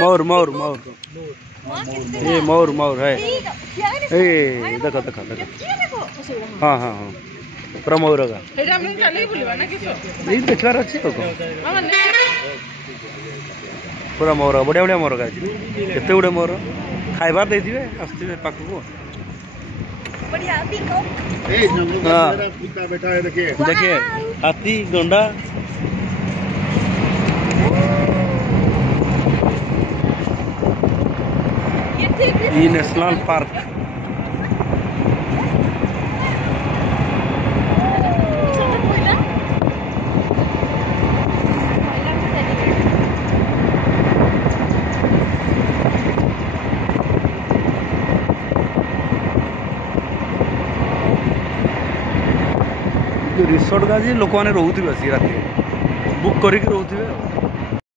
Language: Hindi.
मोर मोर मोर ये मोर मोर है ए देखो देखो देखो हाँ हाँ हाँ पूरा मोर का देखलार अच्छी पूरा मोर बढ़िया बढ़िया मोर का केते गुड़े मोर खाइबार देथिबे आस्ते पाख को देखिए हाथी गंडा ये नेशनल पार्क रिसोर्ट का जी लोक मैंने रोथे रात बुक करके रोथे।